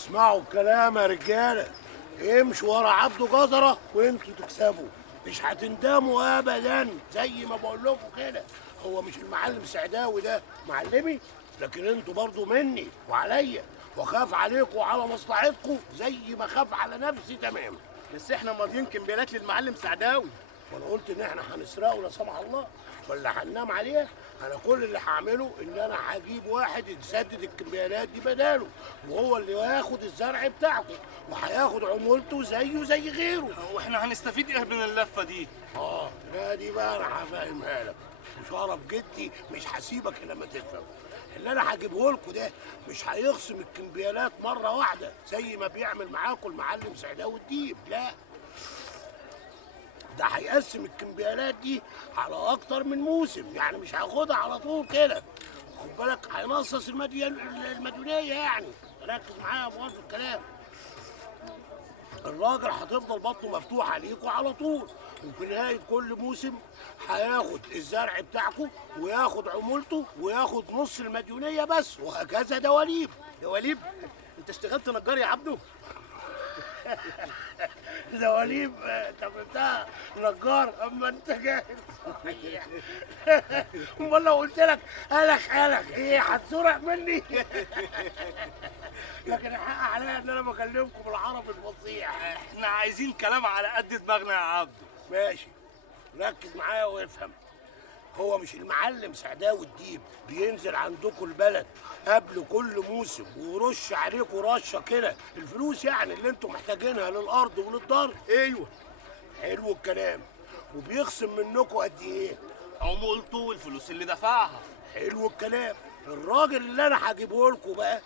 اسمعوا الكلام يا رجاله، امشوا ورا عبده جزره وانتوا تكسبوا، مش هتندموا ابدا زي ما بقول لكم كده. هو مش المعلم سعداوي ده معلمي، لكن انتوا برضو مني وعليا، واخاف عليكم وعلى مصلحتكم زي ما خاف على نفسي تمام. بس احنا ماضيين كمبيالات للمعلم سعداوي. وانا قلت ان احنا هنسرقه لا سمح الله ولا هننام عليه؟ انا كل اللي هعمله ان انا هجيب واحد يسدد الكمبيالات دي بداله، وهو اللي هياخد الزرع بتاعكم وهياخد عمولته زيه زي غيره. واحنا هنستفيد ايه من اللفه دي؟ لا دي بقى انا هفهمها لك، وشرف جدي مش هسيبك الا لما تفهم. اللي انا هجيبه لكم ده مش هيخصم الكمبيالات مره واحده زي ما بيعمل معاكم المعلم سعداوي الديب، لا، ده هيقسم الكمبيالات دي على اكتر من موسم، يعني مش هياخدها على طول كده. خد بالك هينصص المديونيه، يعني ركز معايا يا ابو في الكلام. الراجل هتفضل بطنه مفتوحه ليكوا على طول، وفي نهايه كل موسم هياخد الزرع بتاعكم وياخد عمولته وياخد نص المديونيه بس، وهكذا دواليب. دواليب؟ انت اشتغلت نجار يا عبده؟ دواليب؟ انت فهمتها نجار، اما انت جاهل صحيح. امال لو قلت لك الخ ايه هتسرق مني؟ لكن الحق عليا ان انا بكلمكم بالعربي الفصيح. احنا عايزين كلام على قد دماغنا يا عبده. ماشي، ركز معايا وافهم. هو مش المعلم سعداوي الديب بينزل عندكم البلد قبل كل موسم ويرش عليكم رشه كده الفلوس يعني اللي انتم محتاجينها للارض وللدار؟ ايوه. حلو الكلام. وبيخصم منكم قد ايه؟ عمولته والفلوس اللي دفعها. حلو الكلام. الراجل اللي انا هجيبه لكم بقى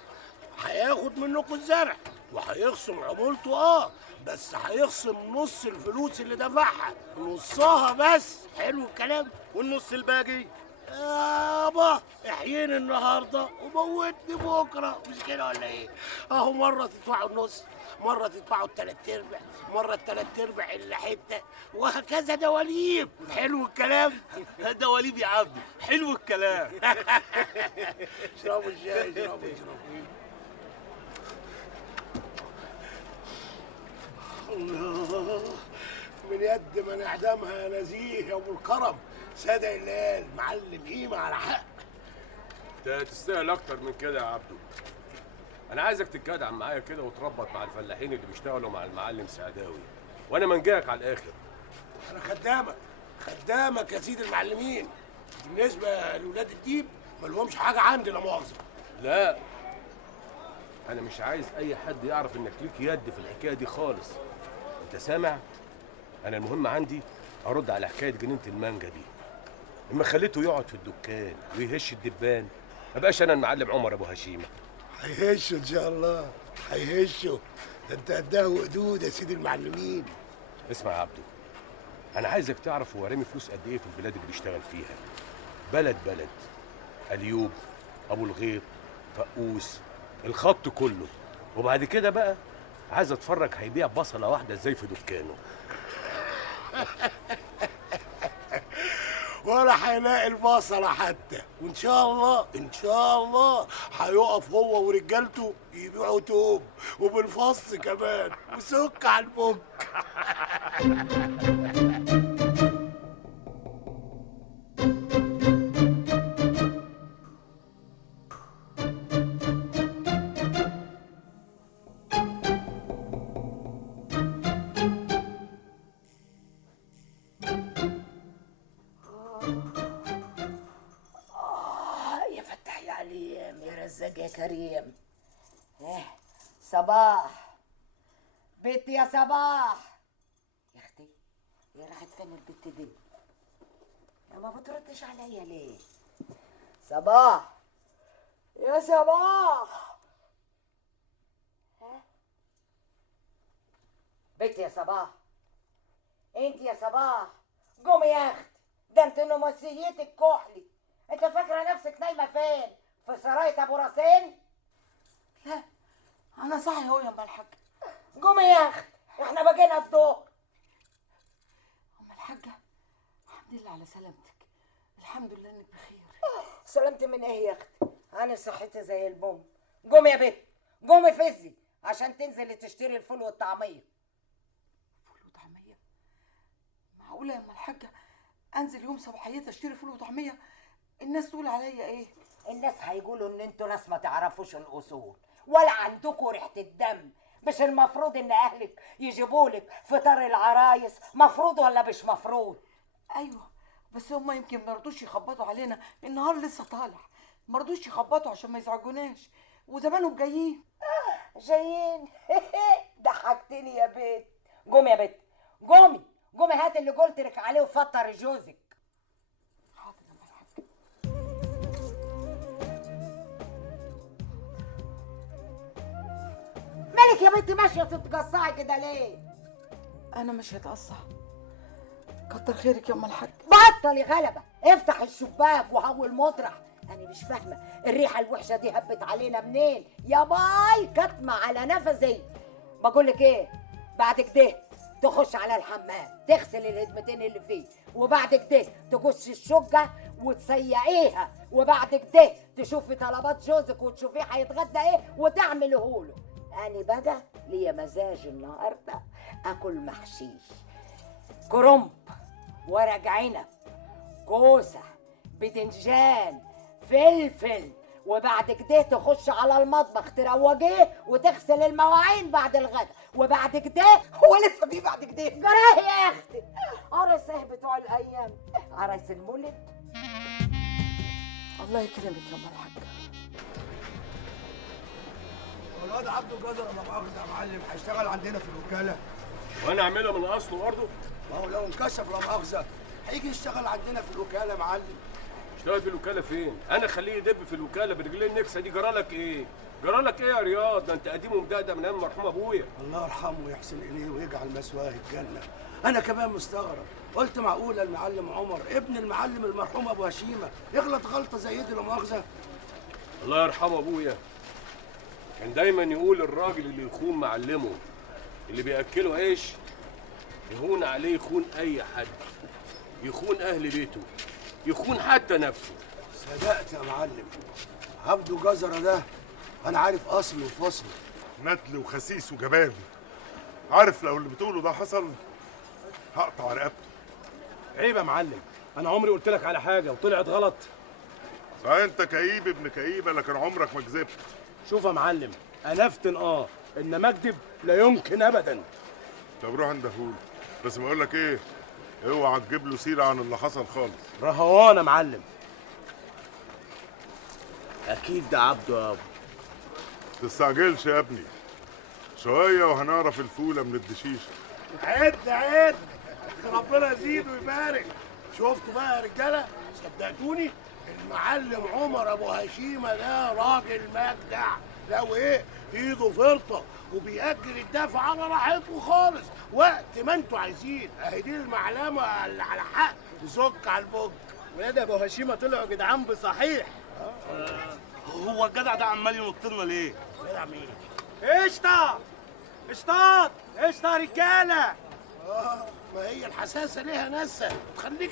هياخد منكم الزرع وهيخصم عمولته، بس هيخصم نص الفلوس اللي دفعها، نصها بس. حلو الكلام. والنص الباقي يابا احييني النهارده وموتني بكره، مش كده ولا ايه؟ اهو مره تدفعوا النص، مره تدفعوا التلات ارباع، مره التلات ارباع الا حته، وهكذا دواليب. حلو الكلام. دواليب يا عبده، حلو الكلام. اشربوا الشاي، اشربوا. الله، من يد من اعدمها يا نزيه يا ابو الكرم، صدق اللي قال معلم قيمه على حق. انت تستاهل اكتر من كده يا عبدو. انا عايزك تتجدع معايا كده وتربط مع الفلاحين اللي بيشتغلوا مع المعلم سعداوي، وانا منجاك على الاخر. انا خدامك يا سيدي المعلمين. بالنسبه لولاد الديب مالهمش حاجه عندي لا مؤاخذه. لا، انا مش عايز اي حد يعرف انك ليك يد في الحكايه دي خالص، انت سامع؟ انا المهم عندي ارد على حكايه جنينه المانجا دي. اما خليته يقعد في الدكان ويهش الدبان، ما بقاش انا المعلم عمر ابو هشيمه. هيهشوا ان شاء الله، هيهشوا. ده انت قدها وقدود يا سيدي المعلمين. اسمع يا عبدو، انا عايزك تعرف هو رامي فلوس قد ايه في البلاد اللي بيشتغل فيها. بلد اليوب، ابو الغيط، فقوس، الخط كله. وبعد كده بقى عايز اتفرج هيبيع بصله واحده ازاي في دكانه. ولا هيلاقي البصله حتى، وان شاء الله هيقف هو ورجالته يبيعوا توب وبالفص كمان وسك على البك. يا فتح يا عليم يا رزاق يا كريم. صباح بنت يا صباح. يا اختي هي راحت فين البت دي؟ يا ما بتردش عليا ليه؟ صباح يا صباح. بنت يا صباح، انت يا صباح قومي يا اخت، ده انت نموسيتك كحلي. انت فاكره نفسك نايمه فين؟ في سرايه ابو راسين؟ لا انا صاحي اهو يا ام الحاجه. قومي يا اخت، احنا بقينا الظهر. ام الحاجه الحمد لله على سلامتك. الحمد لله انك بخير. سلامتي من ايه يا اختي؟ انا صحتي زي البوم. قومي يا بنت، قومي فزي عشان تنزل تشتري الفول والطعميه. فول وطعميه؟ معقوله يا ام الحاجه انزل يوم صباحيه اشتري فول وطعميه؟ الناس تقول عليا ايه؟ الناس هيقولوا ان انتوا ناس ما تعرفوش الاصول ولا عندكوا ريحه الدم. مش المفروض ان اهلك يجيبولك فطار العرايس؟ مفروض ولا مش مفروض؟ ايوه، بس هما يمكن ما رضوش يخبطوا علينا، النهار لسه طالع، ما رضوش يخبطوا عشان ما يزعجوناش، وزمانهم جايين. جايين؟ ضحكتني يا بنت. قومي يا بنت، قومي هات اللي قلت لك عليه وفطر جوزك. حاضر يا ام الحاجه. مالك يا بنت ماشيه تتقصعي كده ليه؟ انا مش هتقصع. كتر خيرك يا ام الحاج. بطلي غلبه، افتح الشباك وهو المطرح. انا مش فاهمه الريحه الوحشه دي هبت علينا منين يا باي؟ كتمه على نفسي. بقول لك ايه، بعد كده تخش على الحمام تغسل الهدمتين اللي فيه، وبعد كده تقص الشقه وتسيقيها، وبعد كده تشوفي طلبات جوزك وتشوفيه هيتغدى ايه وتعمله له. انا بقى ليا مزاج النهارده اكل محشيش، كرنب، ورق عنب، كوسه، بدنجان، فلفل، وبعد كده تخش على المطبخ تروجيه وتغسل المواعين بعد الغدا، وبعد كده هو لسه في بعد كده؟ جراه يا اختي. عرس ايه بتوع الايام؟ عرس المولد. الله يكرمك يا ام الحاج. الواد عبده جزر لا مؤاخذة يا معلم هيشتغل عندنا في الوكالة. وانا اعملها من اصله برضه؟ ما هو لو انكشف لا مؤاخذة هيجي يشتغل عندنا في الوكالة يا معلم. اشتغل في الوكاله فين؟ انا خليه يدب في الوكاله برجلين النكسه دي. جرالك ايه؟ جرالك ايه يا رياض؟ ده انت قديم ومدقدق من ايام مرحوم ابويا. الله يرحمه ويحسن اليه ويجعل مثواه الجنة. انا كمان مستغرب، قلت معقولة المعلم عمر ابن المعلم المرحوم ابو هشيمة يغلط غلطة زي دي لا مؤاخذة؟ الله يرحمه ابويا كان دايما يقول الراجل اللي يخون معلمه اللي بياكله عيش يهون عليه يخون اي حد، يخون اهل بيته، يخون حتى نفسه. صدقت يا معلم، عبده جزرة ده انا عارف اصله وفصله. ندل وخسيس وجبان. عارف لو اللي بتقوله ده حصل هقطع رقبته. عيب يا معلم، انا عمري قلت لك على حاجه وطلعت غلط؟ صحيح انت كئيب ابن كئيبه لكن عمرك ما كذبت. شوف يا معلم، انا افتن انما اكذب لا يمكن ابدا. طب روح اندهولي، بس بقول لك ايه، اوعى تجيب له سيره عن اللي حصل خالص. رهوان يا معلم. اكيد ده عبده يابا. تستعجلش يا ابني، شويه وهنعرف الفوله من الدشيشه. عد ربنا يزيد ويبارك. شفتوا بقى يا رجاله؟ صدقتوني المعلم عمر ابو هشيمه ده راجل مجدع. لو ايه ايده فرطه وبيأجل الدفع على راحته خالص وقت ما انتوا عايزين. اهي دي المعلمه اللي على حق تزك على البوك. ولاد ابو هشيمه طلعوا جدعان بصحيح. هو الجدع ده عمال ينط لنا ليه؟ جدع مين؟ قشطه قشطات قشطه يا رجاله. ما هي الحساسه ليها ناسه، تخليك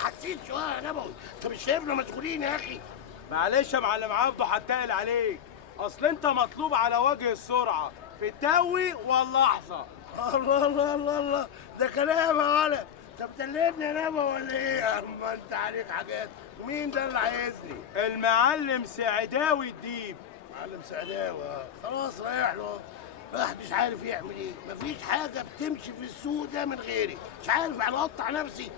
حسيت شويه يا نبوي. انت مش شايفنا مشغولين يا اخي؟ معلش يا معلم عبده هتقل عليك، اصل انت مطلوب على وجه السرعه في التوي واللحظه. الله ده كلام يا ولد. انت بتقلدني يا نبوي ولا ايه؟ اما انت عليك حاجات. ومين ده اللي عايزني؟ المعلم سعداوي الديب. معلم سعداوي خلاص رايح له. الواحد مش عارف يعمل ايه، مفيش حاجه بتمشي في السوق ده من غيري. مش عارف يعني اقطع نفسي